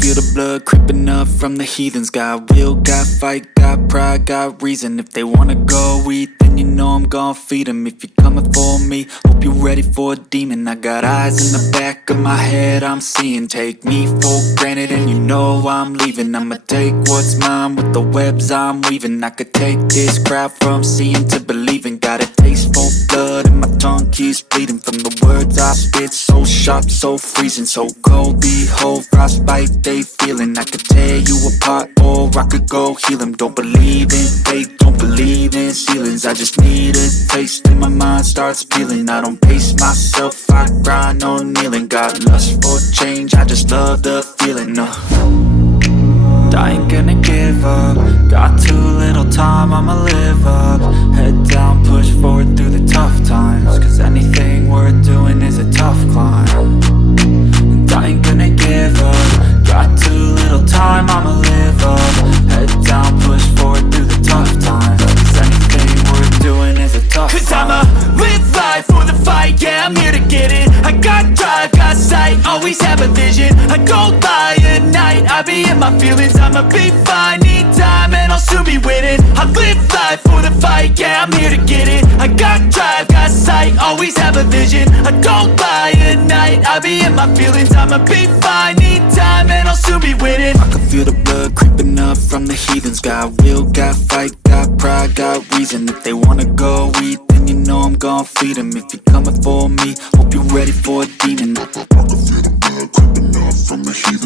feel the blood creeping up from the heathens. Got will, got fight, got pride, got reason. If they wanna go eat, then you know I'm gon' feed them. If you're coming for me, hope you're ready for a demon. I got eyes in the back of my head, I'm seeing. Take me for granted and you know I'm leaving. I'ma take what's mine with the webs I'm weaving. I could take this crowd from seeing to believing. Got a taste for blood and my tongue keeps bleeding from the words I spit. So sharp, so freezing, so cold. Behold, frostbite they feeling. I could tear you apart or I could go heal them. Don't believe in fate, don't believe in ceilings. I just need a taste and my mind starts peeling. I don't pace myself, I grind on kneeling. Got lust for change, I just love the feeling. I ain't gonna give up. Got too little time, I'ma live up. Head down, push forward through the tough times. Cause anything worth doing is a tough climb. And I ain't gonna give up. Got too little time, I'ma live up. Head down, push forward through the tough times. Cause anything worth doing is a tough climb. Cause I'ma live life for the fight, yeah, I'm here to get it. I got drive, got sight, always have a vision. I go by at night, I be in my feelings. I'ma be fine, need time and I'll soon be winning. I live life for the fight, yeah, I'm here to get it. I got drive, got sight, always have a vision. I go by at night, I be in my feelings. I'ma be fine, need time and I'll soon be winning. I can feel the blood creeping up from the heathens. Got will, got fight, got pride, got reason. If they wanna go eat, then you know I'm gon' feed them. If you're coming for me, hope you're ready for a demon. I can feel the blood creeping up from the heathens.